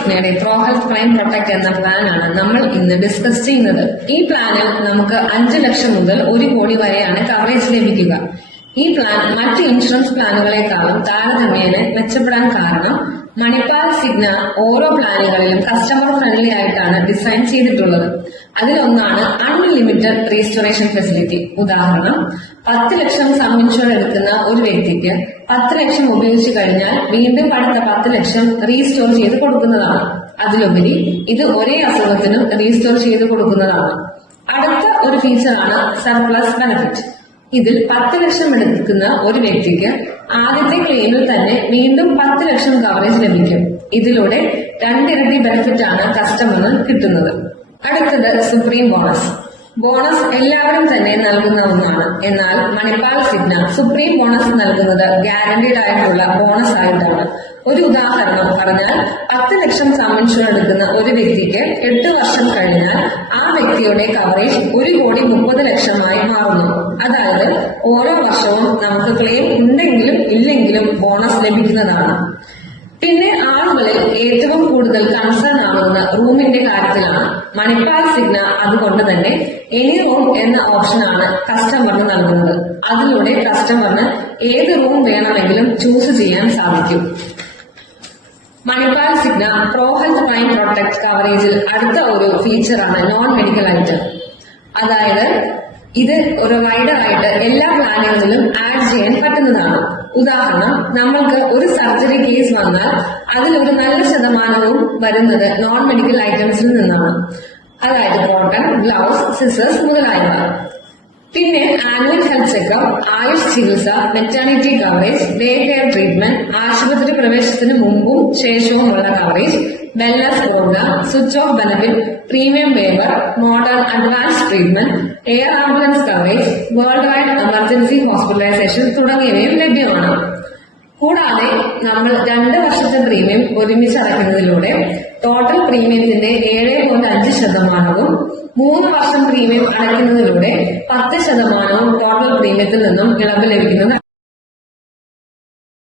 സിഗ്നയുടെ pro health prime protect എന്ന പ്ലാനാണ് നമ്മൾ ഇന്ന് ഡിസ്കസ് ചെയ്യുന്നത്. ഈ പ്ലാനിൽ നമുക്ക് 5 ലക്ഷം മുതൽ 1 കോടി വരെയാണ് കവറേജ് ലഭിക്കുക. ഈ പ്ലാൻ മറ്റ് ഇൻഷുറൻസ് പ്ലാനുകളെക്കാളും താരതമ്യേന മെച്ചപ്പെടാൻ കാരണം മണിപ്പാൽ സിഗ്ന ഓരോ പ്ലാനുകളിലും കസ്റ്റമർ ഫ്രണ്ട്ലി ആയിട്ടാണ് ഡിസൈൻ ചെയ്തിട്ടുള്ളത്. അതിലൊന്നാണ് അൺലിമിറ്റഡ് റീസ്റ്റോറേഷൻ ഫെസിലിറ്റി. ഉദാഹരണം, 10 ലക്ഷം സം ഇൻഷുർ എടുക്കുന്ന ഒരു വ്യക്തിക്ക് 10 ലക്ഷം ഉപയോഗിച്ചു കഴിഞ്ഞാൽ വീണ്ടും അടുത്ത 10 ലക്ഷം റീസ്റ്റോർ ചെയ്ത് കൊടുക്കുന്നതാണ്. അതിലുപരി ഇത് ഒരേ അസുഖത്തിനും റീസ്റ്റോർ ചെയ്ത് കൊടുക്കുന്നതാണ്. അടുത്ത ഒരു ഫീച്ചറാണ് സർപ്ലസ് ബെനിഫിറ്റ്. ഇതിൽ 10 ലക്ഷം എടുക്കുന്ന ഒരു വ്യക്തിക്ക് ആദ്യത്തെ ക്ലെയിമിൽ തന്നെ വീണ്ടും 10 ലക്ഷം കവറേജ് ലഭിക്കും. ഇതിലൂടെ 2 ഇരട്ടി ബെനിഫിറ്റ് ആണ് കസ്റ്റമറിന് കിട്ടുന്നത്. അടുത്തത് സുപ്രീം ബോണസ്. ബോണസ് എല്ലാവരും തന്നെ നൽകുന്ന ഒന്നാണ്. എന്നാൽ മണിപ്പാൽ സിഗ്ന സുപ്രീം ബോണസ് നൽകുന്നത് ഗ്യാരണ്ടീഡ് ആയിട്ടുള്ള ബോണസ് ആയിട്ടാണ്. ഒരു ഉദാഹരണം പറഞ്ഞാൽ 10 ലക്ഷം സം ഇൻഷുർ എടുക്കുന്ന ഒരു വ്യക്തിക്ക് 8 വർഷം കഴിഞ്ഞാൽ ആ വ്യക്തിയുടെ കവറേജ് 1 കോടി 30 ലക്ഷമായി മാറുന്നു. അതായത് ഓരോ വർഷവും നമുക്ക് ക്ലെയിം ഉണ്ടെങ്കിലും ഇല്ലെങ്കിലും ബോണസ് ലഭിക്കുന്നതാണ്. പിന്നെ ആളുകളിൽ ഏറ്റവും കൂടുതൽ കൺസേൺ ആകുന്ന റൂമിന്റെ കാര്യത്തിലാണ്. മണിപ്പാൽ സിഗ്ന അതുകൊണ്ട് തന്നെ എനി റൂം എന്ന ഓപ്ഷനാണ് കസ്റ്റമറിന് നൽകുന്നത്. അതിലൂടെ കസ്റ്റമറിന് ഏത് റൂം വേണമെങ്കിലും ചൂസ് ചെയ്യാൻ സാധിക്കും. Manipal സിഗ്ന pro health prime protect കവറേജിൽ അടുത്ത ഒരു ഫീച്ചറാണ് നോൺ മെഡിക്കൽ ഐറ്റം. അതായത് ഇത് ഒരു റൈഡറായിട്ട് എല്ലാ പ്ലാനുകളിലും ആഡ് ചെയ്യാൻ പറ്റുന്നതാണ്. ഉദാഹരണം, നമ്മൾക്ക് ഒരു സർജറി കേസ് വന്നാൽ അതിലൊരു നല്ല ശതമാനവും വരുന്നത് നോൺ മെഡിക്കൽ ഐറ്റംസിൽ നിന്നാണ്. അതായത് കോട്ടൺ, ഗ്ലൗസ്, സിസേഴ്സ് മുതലായവ. പിന്നെ ആനുവൽ ഹെൽത്ത് ചെക്കപ്പ്, ആയുഷ് ചികിത്സ, maternity coverage, day care treatment, ആശുപത്രി പ്രവേശനത്തിന് മുമ്പും ശേഷവുമുള്ള coverage, wellness program, switch off benefit, premium waiver, modern advance treatment, air ambulance coverage, world wide emergency hospitalisation തുടങ്ങിയവയും ലഭ്യമാണ്. കൂടാതെ നമ്മൾ 2 വർഷത്തെ പ്രീമിയം ഒരുമിച്ച് അടയ്ക്കുന്നതിലൂടെ ടോട്ടൽ പ്രീമിയത്തിന്റെ 7.5%, 3 വർഷം പ്രീമിയം അടയ്ക്കുന്നതിലൂടെ 10% ടോട്ടൽ പ്രീമിയത്തിൽ നിന്നും ഇളവ് ലഭിക്കുന്നത്.